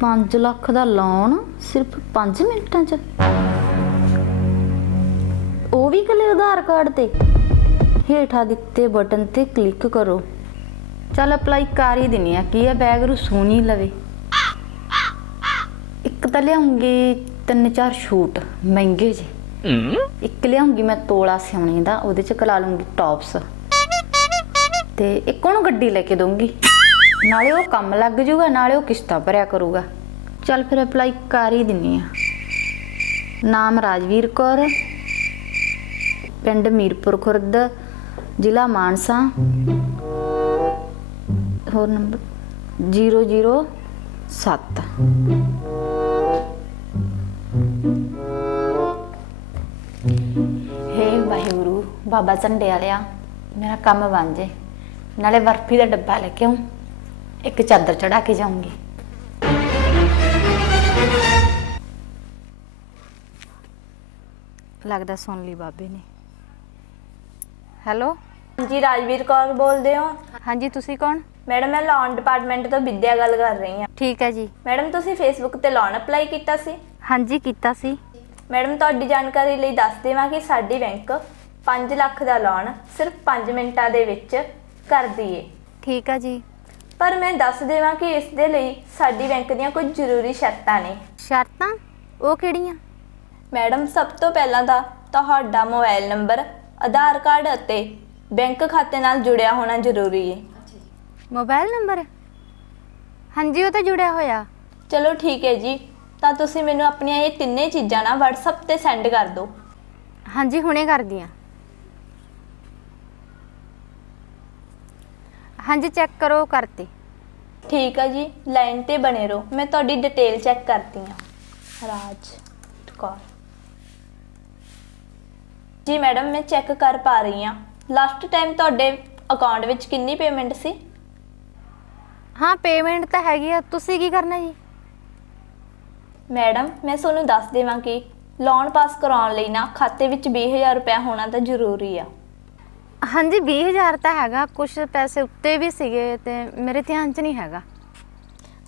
5 ਲੱਖ ਦਾ loan ਸਿਰਫ 5 ਮਿੰਟਾਂ 'ਚ। ਉਹ ਵੀ ਕੱਲੇ ਆਧਾਰ ਕਾਰਡ ਤੇ। ਹੇਠਾਂ ਦਿੱਤੇ ਬਟਨ ਤੇ ਕਲਿੱਕ ਕਰੋ। ਚੱਲ ਅਪਲਾਈ ਕਰ ਹੀ ਦਿੰਨੀ ਆ ਕੀ ਆ ਬੈਗ ਰੂ ਸੋਨੀ ਲਵੇ। ਇੱਕ ਤਾਂ ਲਿਆਉਂਗੀ ਤਿੰਨ ਚਾਰ ਸ਼ੂਟ ਮਹਿੰਗੇ ਜੇ। ਇੱਕ ਲਿਆਉਂਗੀ ਮੈਂ ਤੋਲਾ ਸਿਉਣੇ ਦਾ ਉਹਦੇ ਚ ਕਲਾ ਲੂੰਗੀ ਟੌਪਸ ਤੇ ਇੱਕ ਉਹਨੂੰ ਗੱਡੀ ਲੈ ਕੇ ਦਊਂਗੀ। ਨਾਲੇ ਉਹ ਕੰਮ ਲੱਗ ਜੂਗਾ, ਨਾਲੇ ਉਹ ਕਿਸ਼ਤਾਂ ਭਰਿਆ ਕਰੂਗਾ। ਚੱਲ ਫਿਰ ਅਪਲਾਈ ਕਰ ਹੀ ਦਿੰਨੀ ਆ। ਨਾਮ ਰਾਜਵੀਰ ਕੌਰ, ਪਿੰਡ ਮੀਰਪੁਰ ਖੁਰਦ, ਜ਼ਿਲ੍ਹਾ ਮਾਨਸਾ। ਹੋਰ ਨੰਬਰ 007 ਹੇ ਵਾਹਿਗੁਰੂ, ਬਾਬਾ ਝੰਡੇ ਵਾਲਿਆ, ਮੇਰਾ ਕੰਮ ਬਣ ਜੇ। ਨਾਲੇ ਬਰਫੀ ਦਾ ਡੱਬਾ ਲੈ ਕੇ ਆਉਂ ਇੱਕ ਚਾਦਰ ਚੜਾ ਕੇ ਜਾਊਂਗੀ। ਲੱਗਦਾ ਸੁਣ ਲਈ ਬਾਬੇ ਨੇ। ਹੈਲੋ? ਜੀ ਰਾਜਵੀਰ ਕੌਰ ਬੋਲਦੇ ਹੋ? ਹਾਂਜੀ ਤੁਸੀਂ ਕੌਣ? ਮੈਡਮ ਮੈਂ ਲੋਨ ਡਿਪਾਰਟਮੈਂਟ ਤੋਂ ਵਿਦਿਆ ਗੱਲ ਕਰ ਰਹੀ ਹਾਂ। ਠੀਕ ਹੈ ਜੀ। ਮੈਡਮ ਤੁਸੀਂ ਫੇਸਬੁੱਕ ਤੇ ਲੋਨ ਅਪਲਾਈ ਕੀਤਾ ਸੀ? ਹਾਂਜੀ ਕੀਤਾ ਸੀ। ਮੈਡਮ ਤੁਹਾਡੀ ਜਾਣਕਾਰੀ ਲਈ ਦੱਸ ਦੇਵਾਂ ਕਿ ਸਾਡੀ ਬੈਂਕ 5 ਲੱਖ ਦਾ ਲੋਨ ਸਿਰਫ 5 ਮਿੰਟਾਂ ਦੇ ਵਿੱਚ ਕਰਦੀ ਏ। ਠੀਕ ਹੈ ਜੀ। ਪਰ ਮੈਂ ਦੱਸ ਦੇਵਾਂ ਕਿ ਇਸ ਦੇ ਲਈ ਸਾਡੀ ਬੈਂਕ ਦੀਆਂ ਕੁਝ ਜ਼ਰੂਰੀ ਸ਼ਰਤਾਂ ਨੇ। ਸ਼ਰਤਾਂ? ਉਹ ਕਿਹੜੀਆਂ? ਮੈਡਮ ਸਭ ਤੋਂ ਪਹਿਲਾਂ ਤਾਂ ਤੁਹਾਡਾ ਮੋਬਾਈਲ ਨੰਬਰ ਆਧਾਰ ਕਾਰਡ ਅਤੇ ਬੈਂਕ ਖਾਤੇ ਨਾਲ ਜੁੜਿਆ ਹੋਣਾ ਜ਼ਰੂਰੀ ਹੈ ਮੋਬਾਈਲ ਨੰਬਰ? ਹਾਂਜੀ ਉਹ ਤਾਂ ਜੁੜਿਆ ਹੋਇਆ। ਚਲੋ ਠੀਕ ਹੈ ਜੀ। ਤਾਂ ਤੁਸੀਂ ਮੈਨੂੰ ਆਪਣੀਆਂ ਇਹ ਤਿੰਨੇ ਚੀਜ਼ਾਂ ਨਾ WhatsApp ਤੇ ਸੈਂਡ ਕਰ ਦਿਓ। ਹਾਂਜੀ ਹੁਣੇ ਕਰਦੀ ਆ। ਹਾਂਜੀ ਚੈੱਕ ਕਰੋ ਕਰਤੇ। ਠੀਕ ਹੈ ਜੀ ਲਾਈਨ ਤੇ ਬਣੇ ਰਹੋ। ਮੈਂ ਤੁਹਾਡੀ ਡਿਟੇਲ ਚੈੱਕ ਕਰਦੀ ਹਾਂ। ਰਾਜ ਕੌਰ। ਜੀ ਮੈਡਮ ਮੈਂ ਚੈੱਕ ਕਰ ਪਾ ਰਹੀ ਹਾਂ। ਲਾਸਟ ਟਾਈਮ ਤੁਹਾਡੇ ਅਕਾਊਂਟ ਵਿੱਚ ਕਿੰਨੀ ਪੇਮੈਂਟ ਸੀ? ਹਾਂ ਪੇਮੈਂਟ ਤਾਂ ਹੈਗੀ ਆ। ਤੁਸੀਂ ਕੀ ਕਰਨਾ ਜੀ? ਮੈਡਮ ਮੈਂ ਤੁਹਾਨੂੰ ਦੱਸ ਦੇਵਾਂ ਕਿ ਲੋਨ ਪਾਸ ਕਰਾਉਣ ਲਈ ਨਾ ਖਾਤੇ ਵਿੱਚ 20000 ਰੁਪਏ ਹੋਣਾ ਤਾਂ ਜ਼ਰੂਰੀ ਆ। ਹਾਂਜੀ 20000 ਤਾਂ ਹੈਗਾ। ਕੁਝ ਪੈਸੇ ਉੱਤੇ ਵੀ ਸੀਗੇ ਤੇ ਮੇਰੇ ਧਿਆਨ 'ਚ ਨਹੀਂ ਹੈਗਾ।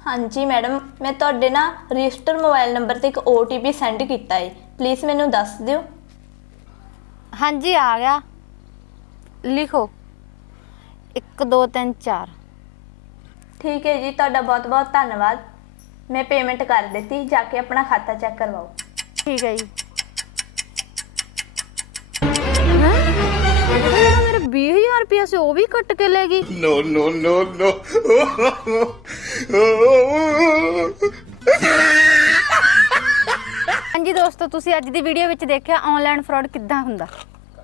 ਹਾਂਜੀ ਮੈਡਮ ਮੈਂ ਤੁਹਾਡੇ ਨਾ ਰਜਿਸਟਰ ਮੋਬਾਈਲ ਨੰਬਰ ਤੇ ਇੱਕ OTP ਸੈਂਡ ਕੀਤਾ ਹੈ ਪਲੀਜ਼ ਮੈਨੂੰ ਦੱਸ ਦਿਓ। ਹਾਂਜੀ ਆ ਗਿਆ। ਲਿਖੋ। 1 2 3 4 ਠੀਕ ਹੈ ਜੀ ਤੁਹਾਡਾ ਬਹੁਤ ਬਹੁਤ ਧੰਨਵਾਦ। ਮੈਂ ਪੇਮੈਂਟ ਕਰ ਦਿੱਤੀ ਜਾ ਕੇ ਆਪਣਾ ਖਾਤਾ ਚੈੱਕ ਕਰਵਾਓ। ਠੀਕ ਹੈ ਜੀ। 20000 ਰੁਪਏ ਸੀ ਉਹ ਵੀ ਕੱਟ ਕੇ ਲੈ ਗਈ। No, no, no, no. ਹਾਂਜੀ ਦੋਸਤੋ ਤੁਸੀਂ ਅੱਜ ਦੀ ਵੀਡੀਓ ਵਿੱਚ ਦੇਖਿਆ ਆਨਲਾਈਨ ਫਰਾਡ ਕਿੱਦਾਂ ਹੁੰਦਾ?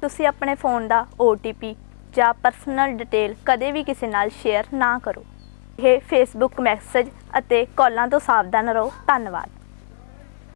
ਤੁਸੀਂ ਆਪਣੇ ਫੋਨ ਦਾ OTP ਜਾਂ ਪਰਸਨਲ ਡਿਟੇਲ ਕਦੇ ਵੀ ਕਿਸੇ ਨਾਲ ਸ਼ੇਅਰ ਨਾ ਕਰੋ। ਇਹ ਫੇਸਬੁੱਕ ਮੈਸੇਜ ਅਤੇ ਕਾਲਾਂ ਤੋਂ ਸਾਵਧਾਨ ਰਹੋ। ਧੰਨਵਾਦ।